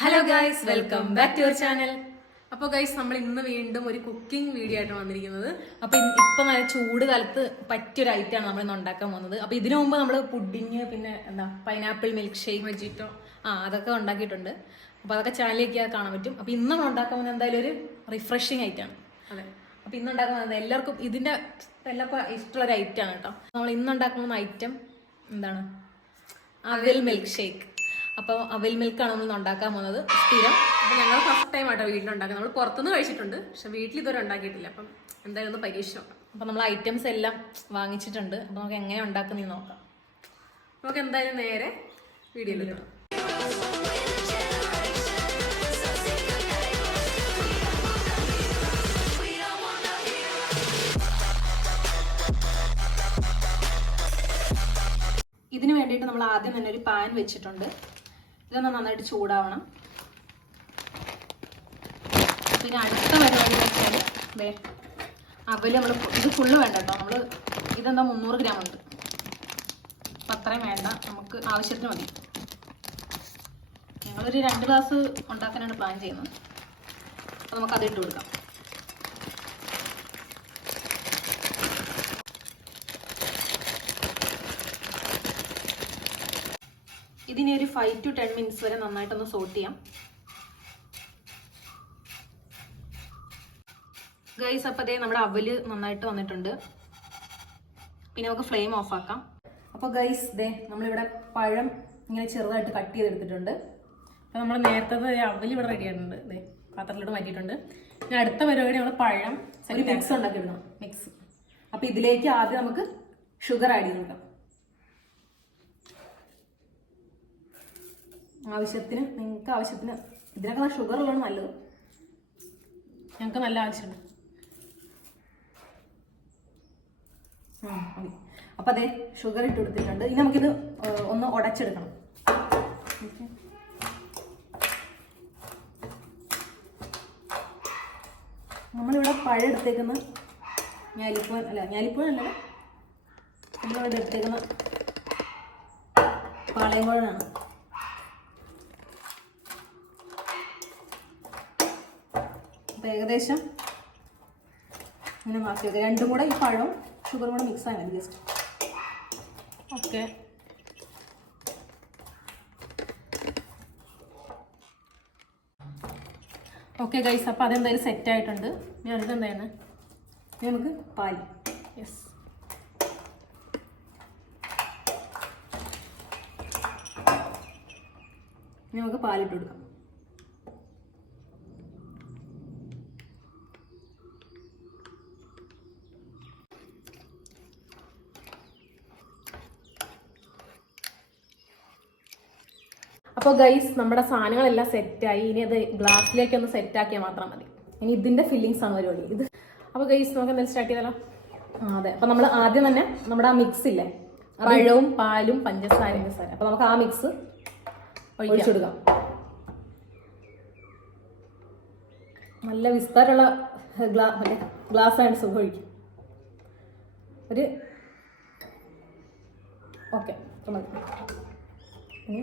Hello guys, welcome back to your channel. അപ്പോൾ guys, നമ്മൾ ഇന്ന് വീണ്ടും ഒരു കുക്കിംഗ് വീഡിയോ ആയിട്ടാണ് വന്നിരിക്കുന്നത്. അപ്പോൾ ഇപ്പം നല്ല ചൂട് കാലത്ത് പറ്റിയൊരു ഐറ്റമാണ് നമ്മൾ ഇന്ന് ഉണ്ടാക്കാൻ പോകുന്നത്. അപ്പോൾ ഇതിനു മുമ്പ് നമ്മൾ പുഡിങ്, പിന്നെ എന്താ പൈനാപ്പിൾ മിൽക്ക് ഷേക്ക്, മൊജിറ്റോ അതൊക്കെ ഉണ്ടാക്കിയിട്ടുണ്ട്. അപ്പോൾ അതൊക്കെ ചാനലിലേക്ക് കാണാൻ പറ്റും. അപ്പോൾ ഇന്ന് നമ്മൾ ഉണ്ടാക്കാൻ പോകുന്നത് എന്തായാലും ഒരു റിഫ്രഷിങ് ഐറ്റമാണ്. അതെ, അപ്പോൾ ഇന്ന് ഉണ്ടാക്കുന്നത് എല്ലാവർക്കും ഇഷ്ടമുള്ളൊരു ഐറ്റമാണ് കേട്ടോ. നമ്മൾ ഇന്ന് ഉണ്ടാക്കുന്ന ഐറ്റം എന്താണ്? അവിൽ മിൽക്ക് ഷേക്ക്. അപ്പോൾ അവിൽ മിൽക്കാണ് നമ്മൾ ഉണ്ടാക്കാൻ പോകുന്നത് സ്ഥിരം. അപ്പോൾ ഞങ്ങൾ ഫസ്റ്റ് ടൈം ആട്ടോ വീട്ടിലുണ്ടാക്കുന്നത്. നമ്മൾ പുറത്തുനിന്ന് കഴിച്ചിട്ടുണ്ട്, പക്ഷെ വീട്ടിൽ ഇതുവരെ ഉണ്ടാക്കിയിട്ടില്ല. അപ്പം എന്തായാലും ഒന്ന് പരീക്ഷ നോക്കാം. അപ്പോൾ നമ്മൾ ഐറ്റംസ് എല്ലാം വാങ്ങിച്ചിട്ടുണ്ട്. അപ്പോൾ നമുക്ക് എങ്ങനെ ഉണ്ടാക്കുന്നതെന്ന് നോക്കാം. നമുക്ക് എന്തായാലും നേരെ വീഡിയോയിൽ കാണാം. ഇതിന് വേണ്ടിയിട്ട് നമ്മൾ ആദ്യം തന്നെ ഒരു പാൻ വെച്ചിട്ടുണ്ട്. ഇതൊന്ന് നന്നായിട്ട് ചൂടാവണം. പിന്നെ അടുത്ത പരിപാടി വെച്ചാൽ അവല് നമ്മൾ ഇത് ഫുള്ള് വേണ്ട കേട്ടോ. നമ്മൾ ഇതെന്താ 300 ഗ്രാം ഉണ്ട്. അപ്പം അത്രയും വേണ്ട, നമുക്ക് ആവശ്യത്തിന് മതി. ഞങ്ങളൊരു 2 ഗ്ലാസ് ഉണ്ടാക്കാനാണ് പ്ലാൻ ചെയ്യുന്നത്. അപ്പോൾ നമുക്കത് ഇട്ട് കൊടുക്കാം. ഇതിനെ ഒരു 5 to 10 മിനിറ്റ്സ് വരെ നന്നായിട്ടൊന്ന് സോട്ട് ചെയ്യാം. ഗൈസ്, അപ്പോൾ അതേ നമ്മുടെ അവല് നന്നായിട്ട് വന്നിട്ടുണ്ട്. പിന്നെ നമുക്ക് ഫ്ലെയിം ഓഫ് ആക്കാം. അപ്പോൾ ഗൈസ്, നമ്മളിവിടെ പഴം ഇങ്ങനെ ചെറുതായിട്ട് കട്ട് ചെയ്തെടുത്തിട്ടുണ്ട്. അപ്പോൾ നമ്മൾ നേരത്തെ അവല് ഇവിടെ റെഡി ആയിട്ടുണ്ട്. പാത്രത്തിലോട്ട് മാറ്റിയിട്ടുണ്ട്. പിന്നെ അടുത്ത പരിപാടി നമ്മൾ പഴം ഒരു മിക്സ് ഉണ്ടാക്കിയിടണം. മിക്സ്. അപ്പോൾ ഇതിലേക്ക് ആദ്യം നമുക്ക് ഷുഗർ ആഡ് ചെയ്ത് കൊടുക്കാം. ആവശ്യത്തിന്, നിങ്ങൾക്ക് ആവശ്യത്തിന്. ഇതിനൊക്കെ ഷുഗർ ഉള്ളതാണ് നല്ലത്. ഞങ്ങൾക്ക് നല്ല ആവശ്യമുണ്ട്. മതി. അപ്പം അതേ ഷുഗർ ഇട്ട് കൊടുത്തിട്ടുണ്ട്. ഇനി നമുക്കിത് ഒന്ന് ഉടച്ചെടുക്കണം. നമ്മളിവിടെ പഴം എടുത്തേക്കുന്ന ഞാലിപ്പൂവൻ അല്ല, നമ്മളിവിടെ എടുത്തേക്കുന്ന പാളയംകോടനാണ്. അപ്പോൾ ഏകദേശം ഇങ്ങനെ മാറ്റി വെക്കുക. രണ്ടും കൂടെ ഈ പഴവും ഷുഗറും കൂടെ മിക്സ് ആയാൽ മതി ജസ്റ്റ്. ഓക്കെ, ഓക്കെ ഗൈസ്, അപ്പോൾ അതെന്തായാലും സെറ്റ് ആയിട്ടുണ്ട്. ഇനി അടുത്ത് എന്താണ്? ഇനി നമുക്ക് പാൽ. യെസ്, ഇനി നമുക്ക് പാലിട്ട് കൊടുക്കാം. അപ്പോൾ ഗൈസ്, നമ്മുടെ സാധനങ്ങളെല്ലാം സെറ്റായി. ഇനി അത് ഗ്ലാസ്സിലേക്ക് ഒന്ന് സെറ്റാക്കിയാൽ മാത്രം മതി. ഇനി ഇതിൻ്റെ ഫില്ലിങ്സ് ആണ് പരിപാടി. ഇത് അപ്പോൾ ഗൈസ്, നമുക്ക് എന്തായാലും സ്റ്റാർട്ട് ചെയ്താലോ? അതെ, അപ്പോൾ നമ്മൾ ആദ്യം തന്നെ നമ്മുടെ ആ മിക്സ് ഇല്ലേ, പഴവും പാലും പഞ്ചസാര. അപ്പോൾ നമുക്ക് ആ മിക്സ് ഒഴിച്ചെടുക്കാം. നല്ല വിസ്താരമുള്ള ഗ്ലാസ് ആയിട്ട് സുഖം ഒഴിക്കും. ഒരു ഓക്കെ മതി. ഇനി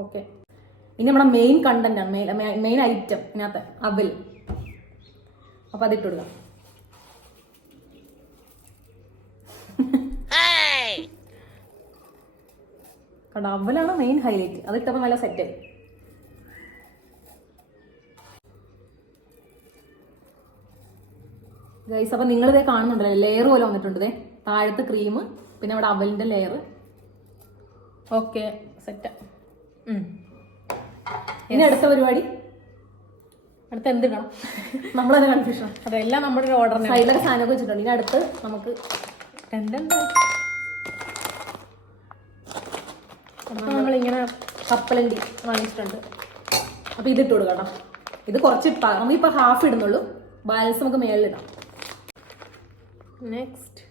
ഓക്കെ, ഇനി നമ്മുടെ മെയിൻ കണ്ടന്റ് ആണ്, മെയിൻ ഐറ്റം ഇതിനകത്ത് അവൽ. അപ്പൊ അതിട്ട് കൊടുക്കാം. കണ്ടോ, അവലാണ് മെയിൻ ഹൈലൈറ്റ്. അതിട്ടപ്പോൾ നല്ല സെറ്റായി. ഗൈസ്, അപ്പൊ നിങ്ങളിതേ കാണുന്നുണ്ടല്ലോ, ലെയർ പോലെ വന്നിട്ടുണ്ട്. താഴത്ത് ക്രീം, പിന്നെ അവിടെ അവലിന്റെ ലെയർ. ഓക്കെ, സെറ്റാ. ഇനി അടുത്ത പരിപാടി, അടുത്ത് എന്തിടണം? നമ്മളത് കൺഫ്യൂഷൻ. അതെല്ലാം നമ്മുടെ ഒരു ഓർഡർ. സൈഡിലൊക്കെ സാധനമൊക്കെ വെച്ചിട്ടുണ്ട്. ഇനി അടുത്ത് നമുക്ക് നമ്മളിങ്ങനെ കപ്പലണ്ടി വാങ്ങിച്ചിട്ടുണ്ട്. അപ്പൊ ഇതിട്ട് കൊടുക്കണം. ഇത് കുറച്ച് നമ്മളിപ്പോൾ ഹാഫ് ഇടുന്നുള്ളൂ. ബാലൻസ് നമുക്ക് മേളിലിടാം. നെക്സ്റ്റ്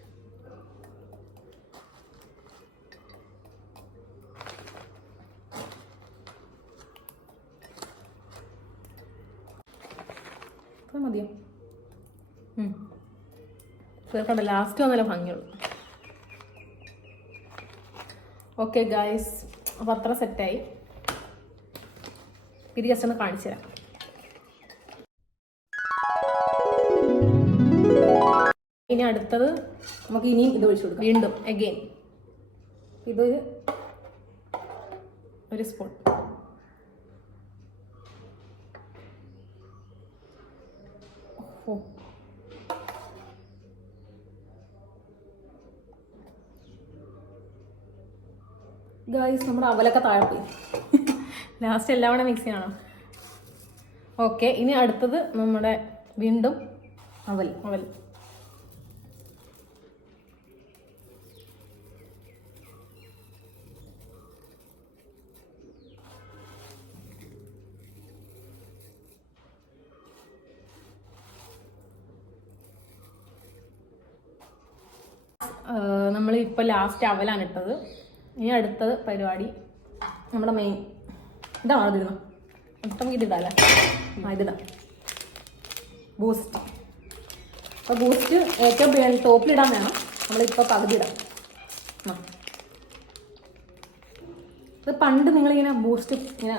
മതിയോ? തീർക്കണ്ട, ലാസ്റ്റ് വന്നല്ലേ ഭംഗിയുള്ളൂ. ഓക്കെ ഗായ്സ്, അപ്പോൾ അത്ര സെറ്റായി. ഇത് ജസ്റ്റ് ഒന്ന് കാണിച്ചു തരാം. ഇനി അടുത്തത് നമുക്ക് ഇനിയും ഇത് ഒഴിച്ചു കൊടുക്കാം. വീണ്ടും അഗെയിൻ ഒരു സ്പൂൺ. ഓ, ഗായ്സ് നമ്മുടെ അവലൊക്കെ താഴെ പോയി. ലാസ്റ്റ് എല്ലാം കൂടെ മിക്സ് ചെയ്യണം. ഓക്കെ, ഇനി അടുത്തത് നമ്മുടെ വീണ്ടും അവൽ. നമ്മൾ ഇപ്പോൾ ലാസ്റ്റ് അവലാണ് ഇട്ടത്. ഇനി അടുത്തത് പരിപാടി നമ്മുടെ മെയിൻ ഇതാണ്. അതിരുന്നു നമുക്ക് ഇതിടാല്ലേ? ഇതിടാം ബൂസ്റ്റ്. അപ്പോൾ ബൂസ്റ്റ് ഏറ്റവും ടോപ്പിലിടാൻ വേണം. നമ്മളിപ്പോൾ പകുതി ഇടാം. ഇത് പണ്ട് നിങ്ങളിങ്ങനെ ബൂസ്റ്റ് ഇങ്ങനെ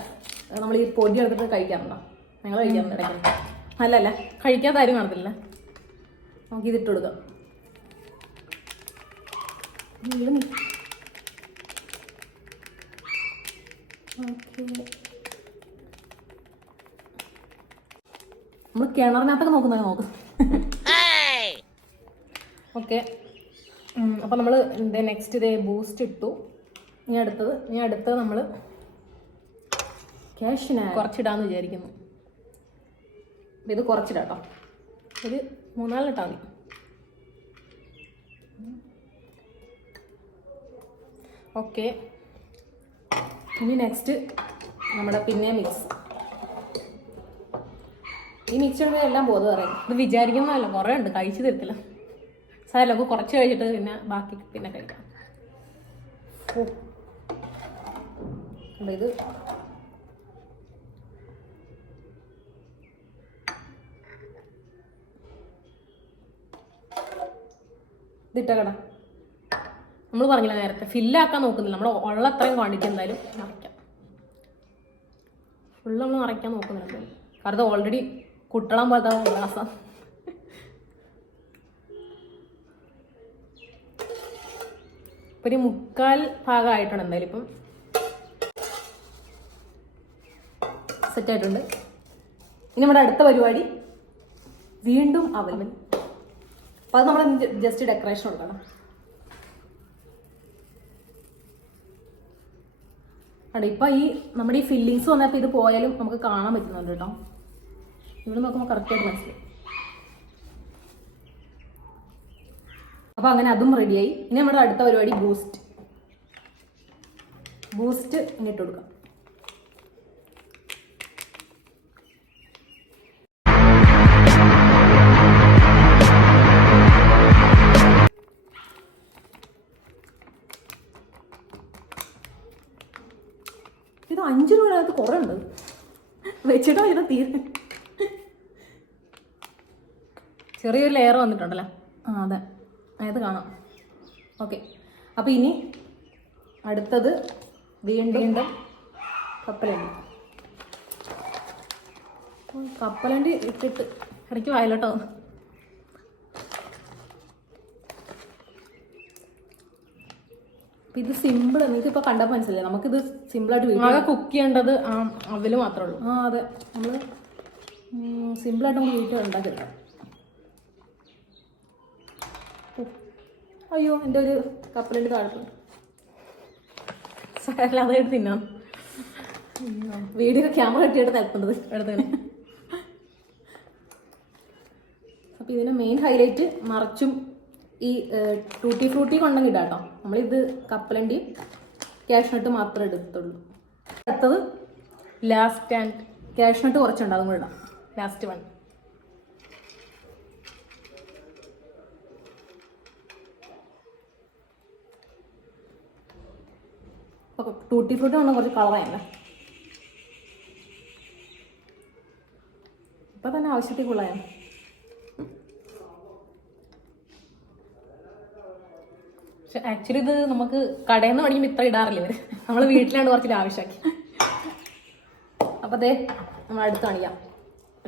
നമ്മൾ ഈ പൊടി എടുത്തിട്ട് കഴിക്കാറുണ്ടോ? നിങ്ങൾ കഴിക്കാറുണ്ട് ഇടയ്ക്ക്? അല്ലല്ല, കഴിക്കാത്ത ആരും കാണത്തില്ല. നമുക്കിതിട്ട് കൊടുക്കാം. നമ്മൾ കിണറിനകത്തൊക്കെ നോക്കും. ഓക്കെ, അപ്പം നമ്മൾ നെക്സ്റ്റ് ഇതേ ബൂസ്റ്റ് ഇട്ടു. ഇനി അടുത്തത് നമ്മൾ ക്യാഷിന് കുറച്ചിടാന്ന് വിചാരിക്കുന്നു. ഇത് കുറച്ചിടാം കേട്ടോ, ഒരു 3-4 ഇട്ടാൽ മതി. ഓക്കെ, ഇനി നെക്സ്റ്റ് നമ്മുടെ പിന്നെ മിക്സ്. ഈ മിക്സ് ഇടുമ്പോൾ എല്ലാം ബോധം അറിയാം. ഇത് വിചാരിക്കുന്നതല്ല, കുറേ ഉണ്ട്, കഴിച്ചു തരത്തില്ല. സാരല്ല, നമുക്ക് കുറച്ച് കഴിച്ചിട്ട് പിന്നെ ബാക്കി പിന്നെ കഴിക്കാം. ഇത് ഇതിട്ട കട നമ്മൾ പറഞ്ഞില്ല നേരത്തെ, ഫില്ലാക്കാൻ നോക്കുന്നില്ല. നമ്മൾ ഉള്ള അത്രയും ക്വാണ്ടിറ്റി എന്തായാലും നിറയ്ക്കാം. ഫുള്ള് നമ്മൾ നിറയ്ക്കാൻ നോക്കുന്നുണ്ട്. കാരണം ഓൾറെഡി കുട്ടളം പോലത്തെ ഗ്ലാസാണ്. ഇപ്പം ഒരു 3/4 ഭാഗമായിട്ടുണ്ട് എന്തായാലും. ഇപ്പം സെറ്റായിട്ടുണ്ട്. ഇനി നമ്മുടെ അടുത്ത പരിപാടി വീണ്ടും അവൽ. അപ്പം അത് നമ്മൾ ജസ്റ്റ് ഡെക്കറേഷൻ കൊടുക്കണം. ഇപ്പം ഈ നമ്മുടെ ഈ ഫില്ലിങ്സ് വന്നപ്പോൾ ഇത് പോയാലും നമുക്ക് കാണാൻ പറ്റുന്നുണ്ട് കേട്ടോ. ഇവിടെ നോക്കുമ്പോൾ കറക്റ്റായിട്ട് മനസ്സിലായി. അപ്പോൾ അങ്ങനെ അതും റെഡിയായി. ഇനി നമ്മുടെ അടുത്ത പരിപാടി ബൂസ്റ്റ് ഇനി ഇട്ട് കൊടുക്കാം. ഇത് 5 രൂപ കുറേ ഉണ്ട്, വെച്ചിട്ടോ ഇത് തീരെ. ചെറിയൊരു ലെയർ വന്നിട്ടുണ്ടല്ലോ. അതെ, അത് കാണാം. ഓക്കെ, അപ്പോൾ ഇനി അടുത്തത് വീണ്ടും കപ്പലണ്ടി ഇട്ടിട്ട് ഇടയ്ക്ക് വായിലോട്ടോ. ഇത് സിമ്പിൾ, നിങ്ങൾക്കിപ്പോൾ കണ്ടപ്പോൾ മനസ്സിലായി. നമുക്കിത് സിമ്പിളായിട്ട് വീട്ടിൽ കുക്ക് ചെയ്യേണ്ടത് അവൽ മാത്രമേ ഉള്ളൂ. അതെ, നമ്മൾ സിമ്പിളായിട്ട് നമുക്ക് വീട്ടിൽ ഉണ്ടാക്കിയെടുക്കാം. അയ്യോ, എൻ്റെ ഒരു കപ്പലണ്ടി താഴത്ത് സാരല്ലാതായിട്ട് തിന്നാം. വീഡിയോ ക്യാമറ കെട്ടിയിട്ട് തലപ്പുണ്ടത് എടുത്തന്നെ. അപ്പം ഇതിൻ്റെ മെയിൻ ഹൈലൈറ്റ് മറിച്ചും ഈ ടൂട്ടി ഫ്രൂട്ടി കൊണ്ടെങ്കിൽ ഇടാം കേട്ടോ. നമ്മളിത് കപ്പലണ്ടിയും ക്യാഷ്നട്ട് മാത്രമേ എടുത്തുള്ളൂ. അടുത്തത് ലാസ്റ്റ് ആൻഡ് ക്യാഷ്നട്ട് കുറച്ചുണ്ട്, അതും കൂടെ ഇടാം. Last one. അപ്പോൾ ടൂട്ടി ഫ്രൂട്ടി കൊണ്ട് കുറച്ച് കളറായല്ലേ. ഇപ്പം തന്നെ ആവശ്യത്തിൽ കൊള്ളായാണ്. പക്ഷെ ആക്ച്വലി ഇത് നമുക്ക് കടയിൽ നിന്ന് മേടിക്കുമ്പോൾ ഇത്ര ഇടാറില്ല ഇവര്. നമ്മൾ വീട്ടിലാണ് കുറച്ച് ആവശ്യമാക്കി. അപ്പോൾ അതേ നമ്മൾ അടുത്ത് കാണിക്കാം.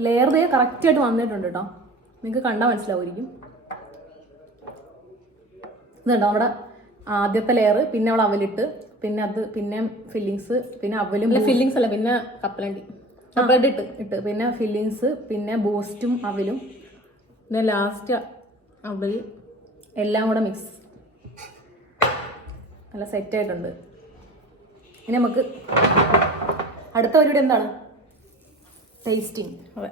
ലെയർ ദേ കറക്റ്റായിട്ട് വന്നിട്ടുണ്ട് കേട്ടോ. നിങ്ങൾക്ക് കണ്ടാൽ മനസ്സിലാവുമായിരിക്കും. ഇതുണ്ടോ നമ്മുടെ ആദ്യത്തെ ലെയർ, പിന്നെ അവൾ അവലിട്ട്, പിന്നെ അത് പിന്നെ ഫില്ലിങ്സ്, പിന്നെ അവലും ഫില്ലിങ്സ് അല്ല പിന്നെ കപ്പലണ്ടി ഇട്ട് പിന്നെ ഫില്ലിങ്സ്, പിന്നെ ബൂസ്റ്റും അവലും, പിന്നെ ലാസ്റ്റ് അവൽ എല്ലാം കൂടെ മിക്സ് നല്ല സെറ്റായിട്ടുണ്ട്. ഇനി നമുക്ക് അടുത്ത പരിപാടി എന്താണ്? ടേസ്റ്റിങ്. അതെ,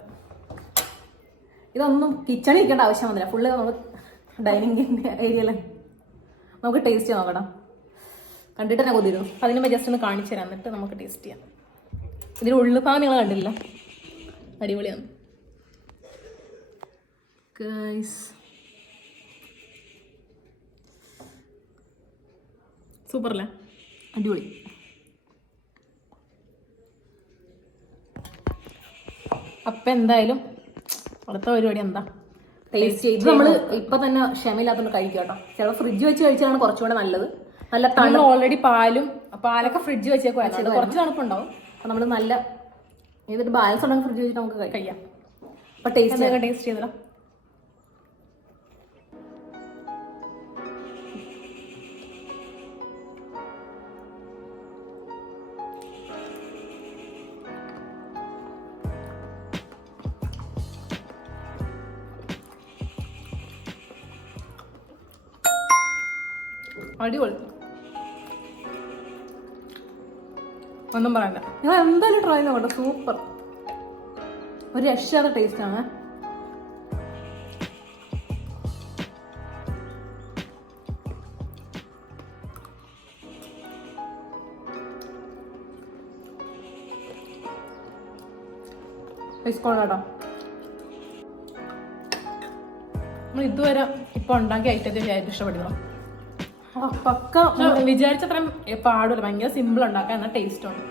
ഇതൊന്നും കിച്ചണിൽ ഇരിക്കേണ്ട ആവശ്യം വന്നില്ല. ഫുള്ള് നമ്മൾ ഡൈനിങ് ഏരിയയിലാണ്. നമുക്ക് ടേസ്റ്റ് നോക്കണം. കണ്ടിട്ട് തന്നെ കൊതിരുന്നു. അതിന് മുമ്പ് ജസ്റ്റ് ഒന്ന് കാണിച്ചു തരാം, എന്നിട്ട് നമുക്ക് ടേസ്റ്റ് ചെയ്യാം. ഇതിന് ഉള്ളു ഭാഗം നിങ്ങൾ കണ്ടില്ല, അടിപൊളിയാണ് ഗൈസ്. സൂപ്പറല്ലേ? അടിപൊളി. അപ്പം എന്തായാലും അടുത്ത പരിപാടി എന്താ? ടേസ്റ്റ് ചെയ്ത് നമ്മൾ ഇപ്പം തന്നെ ക്ഷമയില്ലാത്തതുകൊണ്ട് കഴിക്കുക കേട്ടോ. ചില ഫ്രിഡ്ജ് വെച്ച് കഴിച്ചാലാണ് കുറച്ചുകൂടെ നല്ലത്. നല്ല തണുപ്പ്. ഓൾറെഡി പാലൊക്കെ ഫ്രിഡ്ജ് വെച്ചേക്കുവായിരുന്നു, കുറച്ച് തണുപ്പുണ്ടാവും. അപ്പം നമ്മൾ നല്ല ചെയ്തിട്ട് ബാലൻസ് ഉണ്ടെങ്കിൽ ഫ്രിഡ്ജ് വെച്ചിട്ട് നമുക്ക് കഴിക്കാം. അപ്പം ടേസ്റ്റ് ചെയ്തല്ലോ. അടിപൊളി, ഒന്നും പറയണ്ട. നിങ്ങൾ എന്തായാലും ട്രൈ നോക്കട്ടെ, സൂപ്പർ. ഒരു രക്ഷയുടെ ടേസ്റ്റ് ആണ്. കേട്ടോ, നമ്മൾ ഇതുവരെ ഇപ്പൊ ഉണ്ടാക്കിയ ഐറ്റത്തെ ഏറ്റവും ഇഷ്ടപ്പെടുന്നു. പക്ക വിചാരിച്ചത്ര പാടില്ല, ഭയങ്കര സിമ്പിൾ ഉണ്ടാക്കാൻ, എന്നാൽ ടേസ്റ്റ് ഉണ്ട്.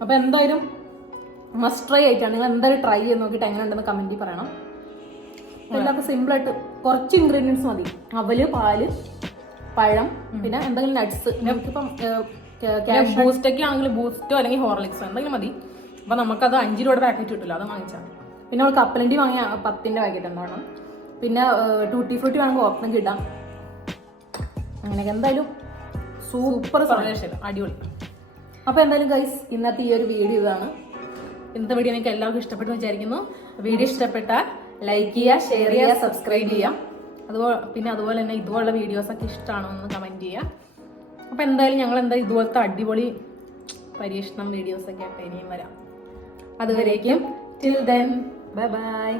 അപ്പൊ എന്തായാലും മസ്റ്റ് ട്രൈ ആയിട്ടാണ്. നിങ്ങൾ എന്തായാലും ട്രൈ ചെയ്ത് നോക്കിയിട്ട് എങ്ങനെ ഉണ്ടെന്ന് കമന്റിൽ പറയണം. എല്ലാവർക്കും സിമ്പിളായിട്ട് കുറച്ച് ഇൻഗ്രീഡിയൻസ് മതി. അവല്, പാല്, പഴം, പിന്നെ എന്തെങ്കിലും നട്ട്സ്. നമുക്കിപ്പം ബൂസ്റ്റൊക്കെ ആണെങ്കിൽ ബൂസ്റ്റോ അല്ലെങ്കിൽ ഹോർലിക്സോ എന്തെങ്കിലും മതി. അപ്പൊ നമുക്കത് 5 രൂപയുടെ പാക്കറ്റ് കിട്ടില്ല, അത് വാങ്ങിച്ചാൽ. പിന്നെ നമ്മൾ കപ്പലണ്ടി വാങ്ങിയ 10ന്റെ പാക്കറ്റ് എന്താണ്. പിന്നെ ടൂട്ടി ഫ്രൂട്ടി വേണമെങ്കിൽ ഓപ്പണൊക്കെ ഇടാം. അങ്ങനെയൊക്കെ എന്തായാലും സൂപ്പർ സൊല്യൂഷൻ, അടിപൊളി. അപ്പോൾ എന്തായാലും ഗൈസ്, ഇന്നത്തെ ഈ ഒരു വീഡിയോ ഇതാണ്. ഇന്നത്തെ വീഡിയോ നിങ്ങൾക്ക് എല്ലാവർക്കും ഇഷ്ടപ്പെട്ടു വിചാരിക്കുന്നു. വീഡിയോ ഇഷ്ടപ്പെട്ടാൽ ലൈക്ക് ചെയ്യുക, ഷെയർ ചെയ്യുക, സബ്സ്ക്രൈബ് ചെയ്യാം. അതുപോലെ തന്നെ ഇതുപോലുള്ള വീഡിയോസൊക്കെ ഇഷ്ടമാണോ എന്ന് കമൻറ്റ് ചെയ്യുക. അപ്പോൾ എന്തായാലും ഞങ്ങൾ ഇതുപോലത്തെ അടിപൊളി പരീക്ഷണം വീഡിയോസൊക്കെ ആയിട്ട് ഇനിയും വരാം. അതുവരേക്കും ടിൽ ദെൻ ബൈ ബൈ.